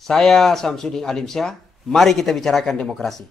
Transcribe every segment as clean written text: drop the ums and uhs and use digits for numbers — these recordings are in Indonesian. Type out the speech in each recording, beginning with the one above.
Saya Samsudin Alimsyah, mari kita bicarakan demokrasi.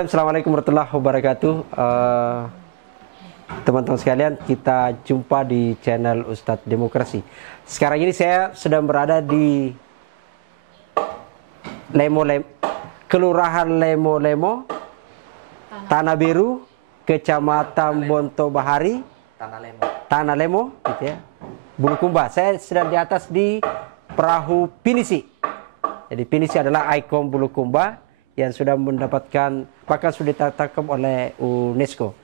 Assalamualaikum warahmatullahi wabarakatuh. Teman-teman sekalian, kita jumpa di channel Ustadz Demokrasi. Sekarang ini saya sedang berada di Kelurahan Lemo-Lemo, Tanah Biru, Kecamatan Bonto Bahari, Tanah Lemo, gitu ya, Bulukumba. Saya sedang di atas di perahu pinisi. Jadi pinisi adalah ikon Bulukumba yang sudah mendapatkan, bahkan sudah ditangkap oleh UNESCO.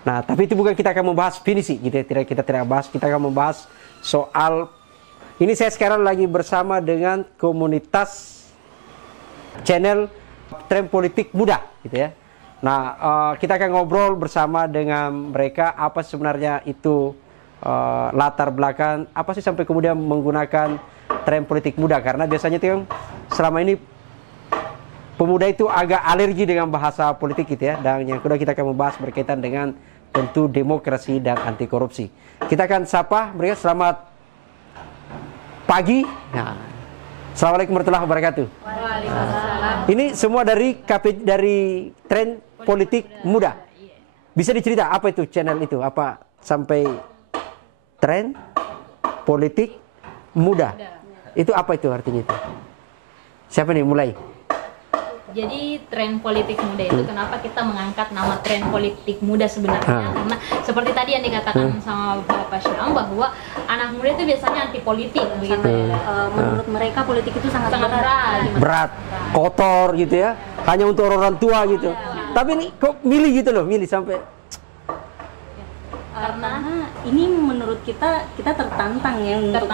Nah, tapi itu bukan kita akan membahas pinisi, gitu ya. Kita tidak bahas, kita akan membahas soal ini. Saya sekarang lagi bersama dengan komunitas channel Tren Politik Muda, gitu ya. Nah, kita akan ngobrol bersama dengan mereka apa sebenarnya itu latar belakang, apa sih sampai kemudian menggunakan tren politik muda, karena biasanya itu yang selama ini pemuda itu agak alergi dengan bahasa politik, gitu ya. Dan yang kedua kita akan membahas berkaitan dengan tentu demokrasi dan anti korupsi. Kita akan sapa mereka. Selamat pagi. Nah, Assalamualaikum warahmatullahi wabarakatuh. Waalaikumsalam. Ini semua dari Tren Politik Muda. bisa dicerita apa itu channel itu? Apa sampai tren politik muda? Itu apa itu artinya itu? Siapa nih mulai? Jadi tren politik muda itu kenapa kita mengangkat nama tren politik muda sebenarnya? Karena seperti tadi yang dikatakan sama Bapak Syam bahwa anak muda itu biasanya anti politik begitu. Menurut mereka politik itu sangat berat, kotor gitu ya. Hanya untuk orang tua gitu. Tapi ini kok milih gitu loh, milih sampai karena ini menurut kita tertantang ya untuk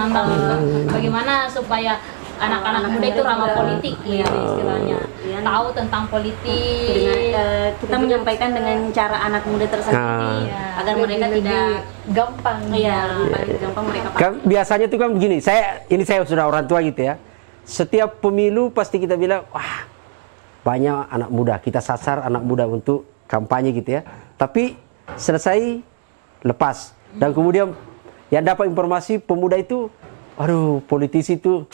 bagaimana supaya anak-anak muda itu ramah politik ya istilahnya, tahu tentang politik dengan kita menyampaikan dengan cara anak muda tersendiri agar mereka tidak gampang gampang mereka paham. kan biasanya tuh kan begini, saya sudah orang tua gitu ya, setiap pemilu pasti kita bilang wah banyak anak muda, kita sasar anak muda untuk kampanye gitu ya, tapi selesai lepas dan kemudian yang dapat informasi pemuda itu aduh politisi itu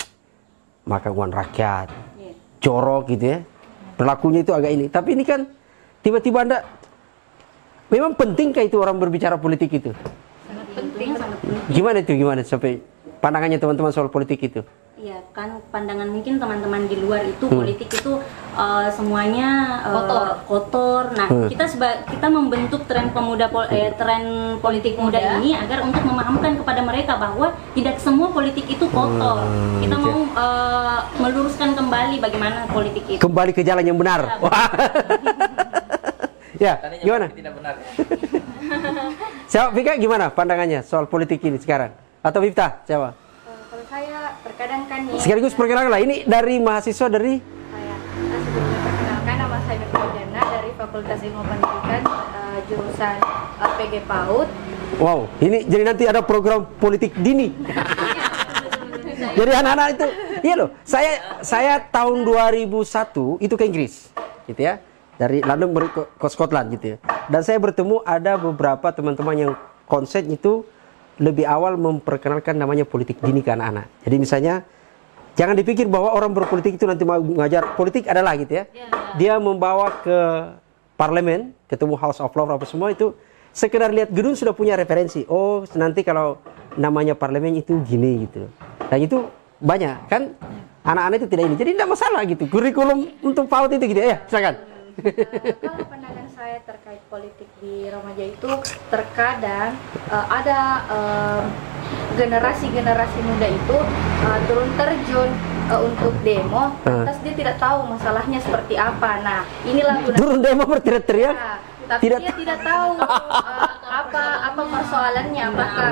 makan uang rakyat, jorok gitu ya, perilakunya itu agak ini. Tapi ini kan tiba-tiba Anda, memang pentingkah itu orang berbicara politik itu? sangat penting. Gimana itu, gimana sampai pandangannya teman-teman soal politik itu? Iya kan, pandangan mungkin teman-teman di luar itu politik itu semuanya kotor. Nah, kita membentuk tren tren politik muda ini agar untuk memahamkan kepada mereka bahwa tidak semua politik itu kotor. Kita mau meluruskan kembali bagaimana politik itu. Kembali ke jalan yang benar. Ya, gimana? Tidak benar. Siapa Vika gimana pandangannya soal politik ini sekarang? Atau Vifta, siapa? Kalau saya terkadang kan nih. Sekaligus perkenalkan lah, ini dari mahasiswa dari Saya sebelumnya perkenalkan, nama saya Nurul Jana dari Fakultas Ilmu Pendidikan jurusan PG PAUD. wow, ini jadi nanti ada program politik dini. Jadi anak-anak itu, iya loh. Saya tahun 2001 itu ke Inggris, gitu ya. Dari London ke Scotland gitu ya. Dan saya bertemu ada beberapa teman-teman yang konsep itu lebih awal memperkenalkan namanya politik dini ke anak-anak. Jadi misalnya jangan dipikir bahwa orang berpolitik itu nanti mau ngajar politik adalah gitu ya. Dia membawa ke parlemen, ketemu House of Lords apa semua itu sekedar lihat gedung sudah punya referensi. Oh, nanti kalau namanya parlemen itu gini gitu. Dan itu banyak kan anak-anak itu tidak ini. Jadi tidak masalah gitu. Kurikulum untuk PAUD itu gitu ya. Silakan. Kalau pandangan saya terkait politik di Remaja itu terkadang ada generasi-generasi muda itu turun terjun untuk demo, lantas dia tidak tahu masalahnya seperti apa. Nah, inilah turun demo berteriak-teriak. Tapi dia tidak tahu apa persoalannya, apakah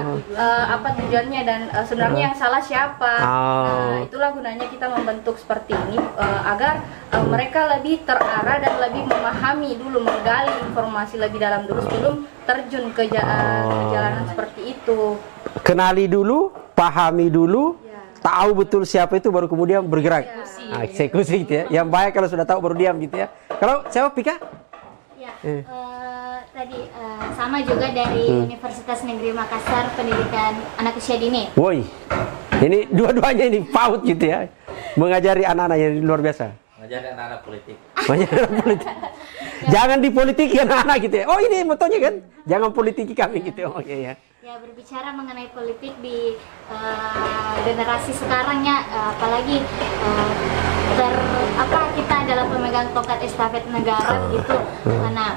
apa tujuannya dan sebenarnya yang salah siapa. Nah, itulah gunanya kita membentuk seperti ini agar mereka lebih terarah dan lebih memahami dulu, menggali informasi lebih dalam dulu sebelum terjun ke jalanan seperti itu. Kenali dulu, pahami dulu, tahu betul siapa itu baru kemudian bergerak. Eksekusi gitu ya. Yang baik kalau sudah tahu baru diam gitu ya. Kalau siapa Pika? Tadi sama juga dari Universitas Negeri Makassar, pendidikan anak usia dini. Woi, ini dua-duanya ini PAUD gitu ya, mengajari anak-anak yang luar biasa. Mengajari anak-anak politik. Mengajari anak politik. Jangan dipolitiki anak-anak gitu ya. Oh ini motonya kan, jangan politiki kami gitu. Oke ya. Ya, berbicara mengenai politik di generasi sekarang ya, apalagi kita adalah pemegang tongkat estafet negara gitu. Nah,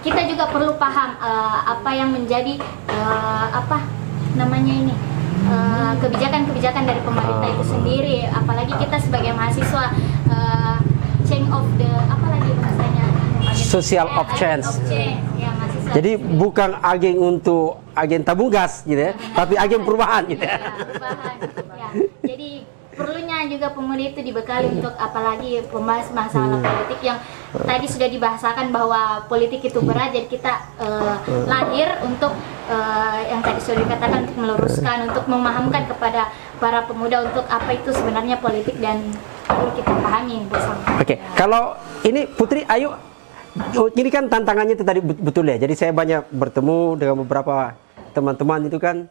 kita juga perlu paham apa yang menjadi kebijakan-kebijakan dari pemerintah itu sendiri. Apalagi kita sebagai mahasiswa, change of the social of change. Jadi bukan agen untuk agen tabung gas gitu ya, tapi agen perubahan gitu ya. Jadi perlunya juga pemuda itu dibekali untuk apalagi membahas masalah politik yang tadi sudah dibahasakan bahwa politik itu berat, jadi kita lahir untuk yang tadi sudah dikatakan untuk meluruskan, untuk memahamkan kepada para pemuda untuk apa itu sebenarnya politik dan perlu kita pahami bersama. Oke, kalau ini Putri, ayo. Ini kan tantangannya itu tadi betul ya. Jadi saya banyak bertemu dengan beberapa teman-teman itu kan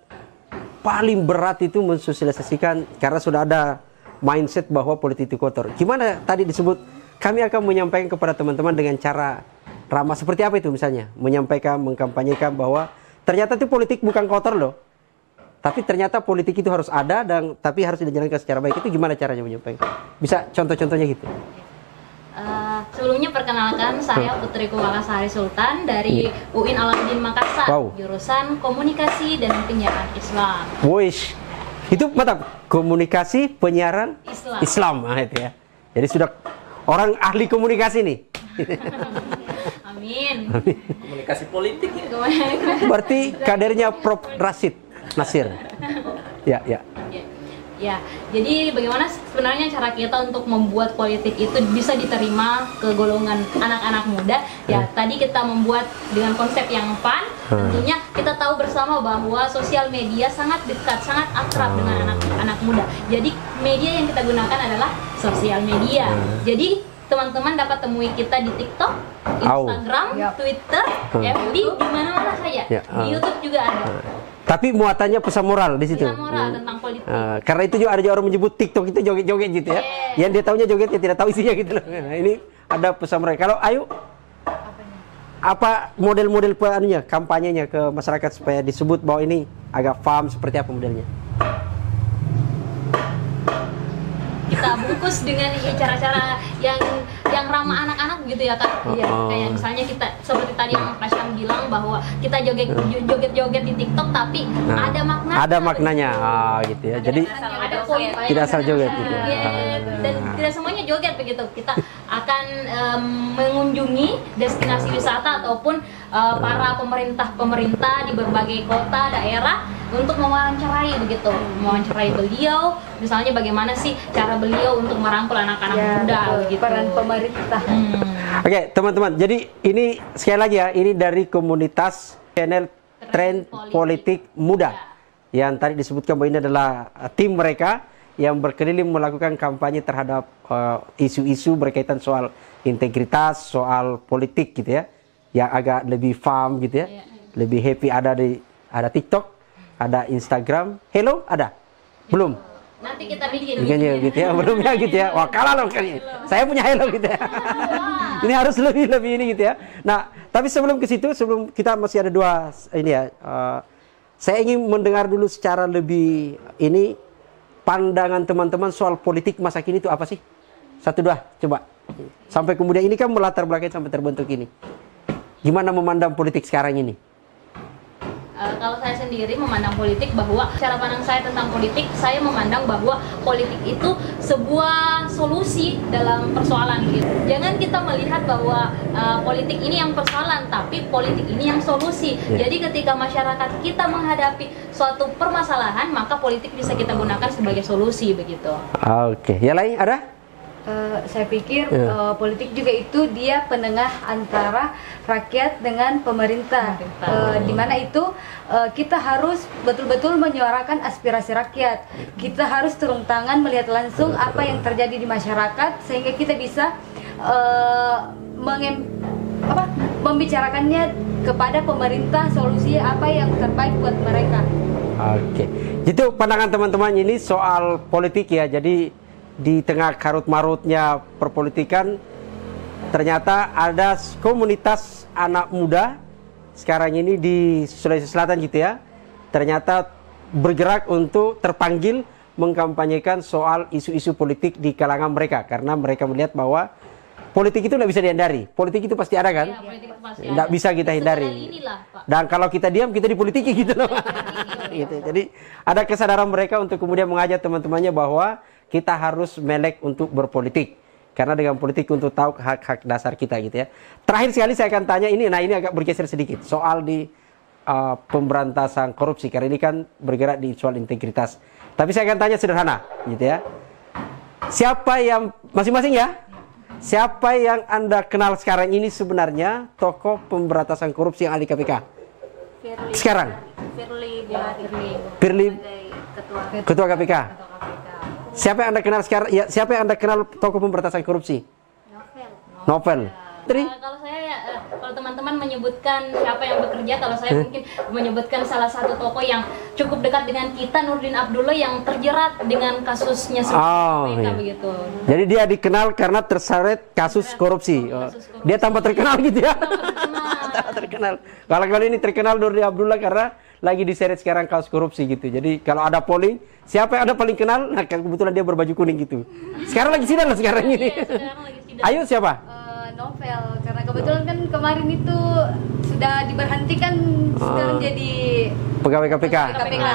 paling berat itu mensosialisasikan karena sudah ada mindset bahwa politik itu kotor. Gimana tadi disebut kami akan menyampaikan kepada teman-teman dengan cara ramah seperti apa itu misalnya? Menyampaikan, mengkampanyekan bahwa ternyata itu politik bukan kotor loh. Tapi ternyata politik itu harus ada dan tapi harus dijalankan secara baik. Itu gimana caranya menyampaikan? Bisa contoh-contohnya gitu. Sebelumnya perkenalkan, saya Putri Kumalasari Sultan dari UIN Alauddin Makassar, jurusan Komunikasi dan Penyiaran Islam. Wish. Itu mantap, komunikasi penyiaran Islam. Nah, itu ya. Jadi sudah orang ahli komunikasi nih. Amin. Komunikasi politik ya. Berarti kadernya Prof. Rashid Nasir. Ya. Ya, jadi bagaimana sebenarnya cara kita untuk membuat politik itu bisa diterima ke golongan anak-anak muda? Ya, tadi kita membuat dengan konsep yang fun. Tentunya kita tahu bersama bahwa sosial media sangat dekat, sangat akrab dengan anak-anak muda. Jadi media yang kita gunakan adalah sosial media. Jadi teman-teman dapat temui kita di TikTok, Instagram, Twitter, FB, di mana-mana saja. Di YouTube juga ada. Tapi muatannya pesan moral di situ. Pesan moral tentang politik. Karena itu juga ada orang menyebut TikTok itu joget-joget gitu ya. Yang dia tahunya joget, ya tidak tahu isinya gitu loh. Nah, ini ada pesan moral. Kalau Ayu, apa model-model kampanyenya ke masyarakat supaya disebut bahwa ini agak paham seperti apa modelnya? Kita bungkus dengan cara-cara yang ramah anak-anak gitu ya Kak. Kayak misalnya kita seperti tadi yang Pak Syam bilang bahwa kita joget-joget di TikTok tapi ada maknanya. Ada maknanya, gitu ya. Jadi ada poin. tidak asal joget gitu. Dan tidak semuanya joget begitu. Kita akan mengunjungi destinasi wisata ataupun para pemerintah di berbagai kota, daerah untuk mewawancarai begitu, mewawancarai beliau, misalnya bagaimana sih cara beliau untuk merangkul anak-anak muda begitu. Peran pemerintah. Oke, teman-teman. Jadi ini sekali lagi ya, ini dari komunitas channel Tren Politik Muda. Yang tadi disebutkan bahwa ini adalah tim mereka yang berkeliling melakukan kampanye terhadap isu-isu berkaitan soal integritas, soal politik gitu ya. Yang agak lebih fun gitu ya. Lebih happy, ada TikTok, ada Instagram. Hello ada? Belum? Nanti kita bikin gitu ya, belumnya gitu ya. Wah, kalah loh kali. Saya punya Hello gitu ya. Ini harus lebih ini gitu ya. Nah, tapi sebelum ke situ, sebelum kita masih ada dua ini ya. Saya ingin mendengar dulu secara lebih ini pandangan teman-teman soal politik masa kini itu apa sih? Satu dua, coba. Sampai kemudian ini kan melatar belakang sampai terbentuk ini. Gimana memandang politik sekarang ini? Kalau saya sendiri memandang politik bahwa cara pandang saya tentang politik, saya memandang bahwa politik itu sebuah solusi dalam persoalan gitu. Jangan kita melihat bahwa politik ini yang persoalan, tapi politik ini yang solusi. Jadi ketika masyarakat kita menghadapi suatu permasalahan, maka politik bisa kita gunakan sebagai solusi begitu. Oke, yang lain ada? Saya pikir politik juga itu dia penengah antara rakyat dengan pemerintah. Di mana itu kita harus betul-betul menyuarakan aspirasi rakyat. Kita harus turun tangan melihat langsung apa yang terjadi di masyarakat sehingga kita bisa membicarakannya kepada pemerintah solusi apa yang terbaik buat mereka. Oke, itu pandangan teman-teman ini soal politik ya. Jadi di tengah karut-marutnya perpolitikan, ternyata ada komunitas anak muda sekarang ini di Sulawesi Selatan gitu ya, ternyata bergerak untuk terpanggil mengkampanyekan soal isu-isu politik di kalangan mereka, karena mereka melihat bahwa politik itu tidak bisa dihindari. Politik itu pasti ada kan? Tidak bisa kita hindari. Dan kalau kita diam, kita dipolitiki gitu loh. Gitu. Jadi ada kesadaran mereka untuk kemudian mengajak teman-temannya bahwa kita harus melek untuk berpolitik. Karena dengan politik untuk tahu hak-hak dasar kita gitu ya. Terakhir sekali saya akan tanya ini, nah ini agak bergeser sedikit. Soal di pemberantasan korupsi. Karena ini kan bergerak di soal integritas. Tapi saya akan tanya sederhana gitu ya. Siapa yang, masing-masing ya, siapa yang Anda kenal sekarang ini sebenarnya tokoh pemberantasan korupsi yang ahli KPK? Sekarang? Firly, Ketua KPK. Siapa yang Anda kenal sekarang? Ya, siapa yang Anda kenal tokoh pemberantasan korupsi? Novel. Kalau kalau teman-teman menyebutkan siapa yang bekerja, kalau saya mungkin menyebutkan salah satu tokoh yang cukup dekat dengan kita, Nurdin Abdullah, yang terjerat dengan kasusnya iya. begitu. Jadi dia dikenal karena terseret kasus korupsi. Dia tambah terkenal gitu ya. Tambah terkenal. Kalau kali ini terkenal Nurdin Abdullah karena lagi diseret sekarang kasus korupsi gitu. Jadi kalau ada polling, siapa yang ada paling kenal? Nah, kebetulan dia berbaju kuning gitu. Sekarang lagi sidang lah sekarang ini. Sekarang lagi sidang. Ayo siapa? Novel, karena kebetulan kan kemarin itu sudah diberhentikan sudah menjadi Pegawai KPK. KPK.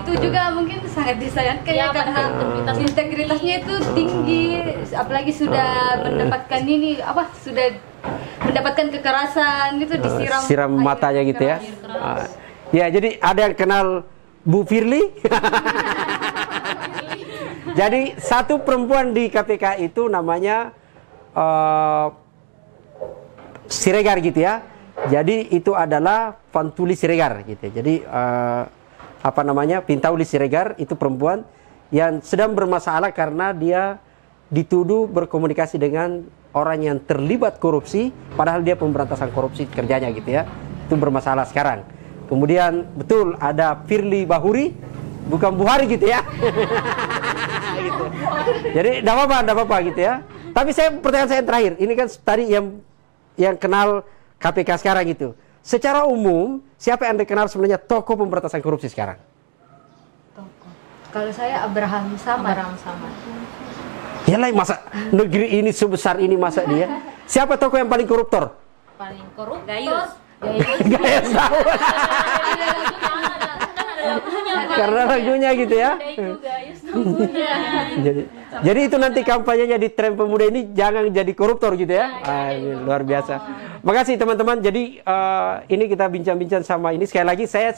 Itu juga mungkin sangat disayangkan ya, karena integritasnya itu tinggi, apalagi sudah mendapatkan ini sudah mendapatkan kekerasan gitu, disiram siram matanya gitu ya. Ya, jadi ada yang kenal Bu Firly. Jadi satu perempuan di KPK itu namanya Siregar gitu ya. Jadi itu adalah Fantuli Siregar gitu. Jadi Pintauli Siregar itu perempuan yang sedang bermasalah karena dia dituduh berkomunikasi dengan orang yang terlibat korupsi, padahal dia pemberantasan korupsi kerjanya gitu ya. Itu bermasalah sekarang. Kemudian betul ada Firly Bahuri, bukan Buhari gitu ya. Gitu. Jadi enggak apa-apa gitu ya. Tapi pertanyaan saya yang terakhir, ini kan tadi yang kenal KPK sekarang gitu. Secara umum, siapa yang Anda kenal sebenarnya tokoh pemberantasan korupsi sekarang? Kalau saya Abraham Samad. Yalah, masa negeri ini sebesar ini masa dia. Siapa tokoh yang paling koruptor? Paling koruptor. Gayus tahu. Karena lagunya gitu ya. Jadi itu nanti kampanyenya di Tren Pemuda ini jangan jadi koruptor gitu ya. Luar biasa. Makasih teman-teman. Jadi ini kita bincang-bincang sama ini. Sekali lagi kita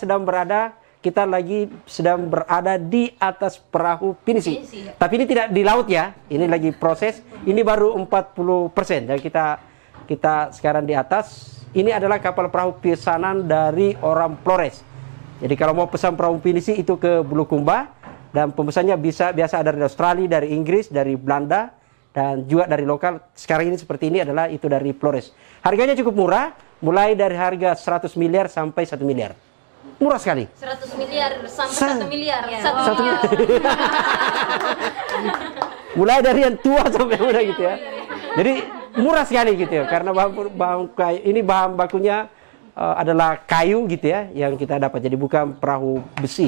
sedang berada di atas perahu pinisi. Tapi ini tidak di laut ya. Ini lagi proses. Ini baru 40%. Dan kita sekarang di atas. Ini adalah kapal perahu pesanan dari orang Flores. Jadi kalau mau pesan perahu pinisi itu ke Bulukumba, dan pemesannya biasa ada dari Australia, dari Inggris, dari Belanda, dan juga dari lokal. Sekarang ini seperti ini adalah itu dari Flores. Harganya cukup murah, mulai dari harga 100 miliar sampai 1 miliar. Murah sekali. 100 miliar sampai 1 miliar. Ya. 1 miliar. Mulai dari yang tua sampai muda gitu ya. Jadi murah sekali gitu ya, karena bahan bakunya adalah kayu gitu ya yang kita dapat, jadi bukan perahu besi.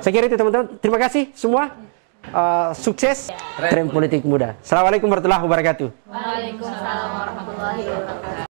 Saya kira itu teman-teman. Terima kasih semua. Sukses Tren Politik Muda. Assalamualaikum warahmatullahi wabarakatuh. Waalaikumsalam warahmatullahi wabarakatuh.